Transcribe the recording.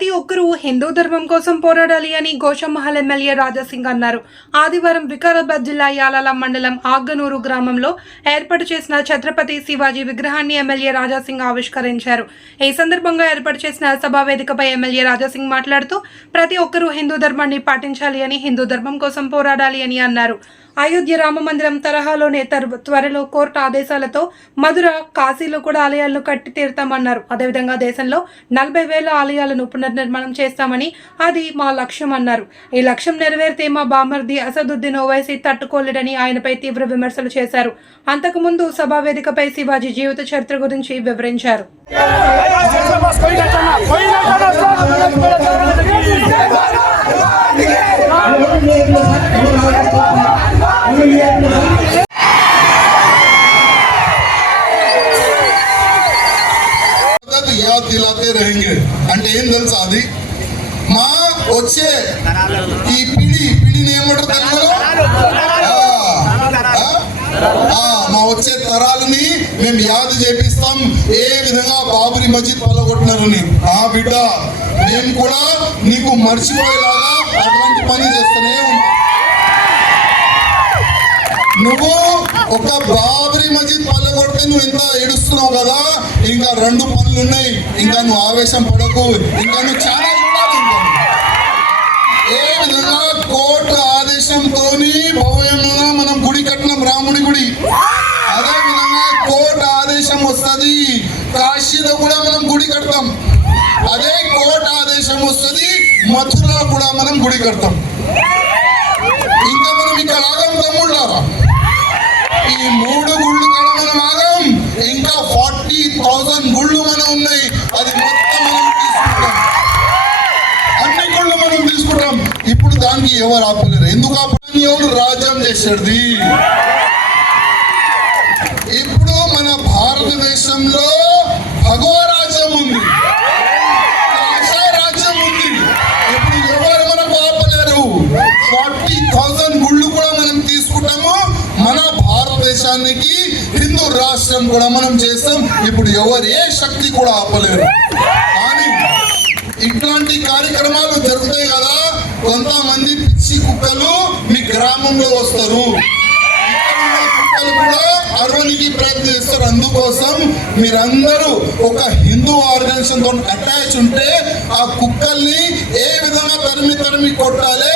హిందూ ధర్మం కోసం పోరాడాలి అని గోషమహల్ ఎమ్మెల్యే రాజాసింగ్ అన్నారు. ఆదివారం వికారాబాద్ జిల్లా యాలాల మండలం ఆగ్గనూరు గ్రామంలో ఏర్పాటు చేసిన ఛత్రపతి శివాజీ విగ్రహాన్ని ఎమ్మెల్యే రాజాసింగ్ ఆవిష్కరించారు. ఈ సందర్భంగా ఏర్పాటు చేసిన సభా వేదికపై ఎమ్మెల్యే రాజాసింగ్ మాట్లాడుతూ ప్రతి ఒక్కరూ హిందూ ధర్మాన్ని పాటించాలి అని హిందూ ధర్మం కోసం పోరాడాలి అని అన్నారు. అయోధ్య రామ మందిరం తరహాలోనే తర్- త్వరలో కోర్టు ఆదేశాలతో మధుర కాశీలో కూడా ఆలయాలను కట్టి తీరుతామన్నారు అదేవిధంగా దేశంలో నలభై వేల ఆలయాలను పునర్నిర్మాణం చేస్తామని అది మా లక్ష్యం అన్నారు ఈ లక్ష్యం నెరవేరితే మా బామర్ది అసదుద్దీన్ ఓవైసీ తట్టుకోలేడని ఆయనపై తీవ్ర విమర్శలు చేశారు అంతకుముందు సభా వేదికపై శివాజీ జీవిత చరిత్ర గురించి వివరించారు कोई ना करना कोई ना మద్దతు యాద్ దిలాతే रहेंगे అంటే ఏం తెలుసా అది మా వచ్చే ఈ పిడి పిడిని ఏమంటారు తెలుగులో ఆ, ఆ, ఆ, మా వచ్చే తరాలని మేము యాద్ చేపిస్తాం ఏ విధంగా బాబరీ మస్జిద్ పలగొట్టినారని ఆ బిడ్డ మేము కూడా నీకు మర్చిపోయేలాగా అటువంటి పని చేస్తూనే ఉంటాం నువ్వు ఒక బాబరీ మస్జిద్ పల్లె నువ్వు ఇంత ఏడుస్తున్నావు కదా ఇంకా రెండు పనులు ఉన్నాయి ఇంకా నువ్వు ఆవేశం పడకు. ఇంకా నువ్వు చాలా చూడాలి ఇంకా ఏ విధంగా కోర్టు ఆదేశంతో భవ్యంగా మనం గుడి కట్టినాం రాముడి గుడి. అదే విధంగా కోర్టు ఆదేశం వస్తుంది. కాశీలో కూడా మనం గుడి కడతాం. అదే కోర్టు ఆదేశం వస్తుంది. మథురలో కూడా మనం గుడి కడతాం. ఇంకా మనం ఇక్కడ ఆగం తమ్ముళ్ళారా? ఈ మూడు గుళ్ళు కూడా మనం ఆగం ఇంకా ఫార్టీ థౌసండ్ గుళ్ళు మనం ఉన్నాయి అది మొత్తం మనం తీసుకుంటాం అన్ని గుళ్ళు మనం తీసుకుంటాం ఇప్పుడు దానికి ఎవరు ఆపలేరు? ఎందుకు ఆపలేని ఎవరు రాజ్యం చేసేది. ఇప్పుడు మన భారతదేశంలో భగవ రాజ్యం ఉంది. రాజ్యం ఉంది. ఇప్పుడు ఎవరు మనకు ఆపలేరు? ఫార్టీ థౌసండ్ గుళ్ళు కూడా మనం తీసుకుంటాము. మన భారతదేశానికి హిందూ రాష్ట్రం కూడా మనం చేస్తాం. ఇప్పుడు ఎవరు ఏ శక్తి కూడా ఆపలేరు. ఇట్లాంటి కార్యక్రమాలు జరుగుతాయి కదా కొంతమంది పిచ్చి కుక్కలు మీ గ్రామంలో వస్తారు. కుక్కలు కూడా అరవనికి ప్రయత్నిస్తారు అందుకోసం మీరందరూ ఒక హిందూ ఆర్గనైజేషన్తో అటాచ్ ఉంటే ఆ కుక్కల్ని ఏ విధంగా తరిమి తరిమి కొట్టాలి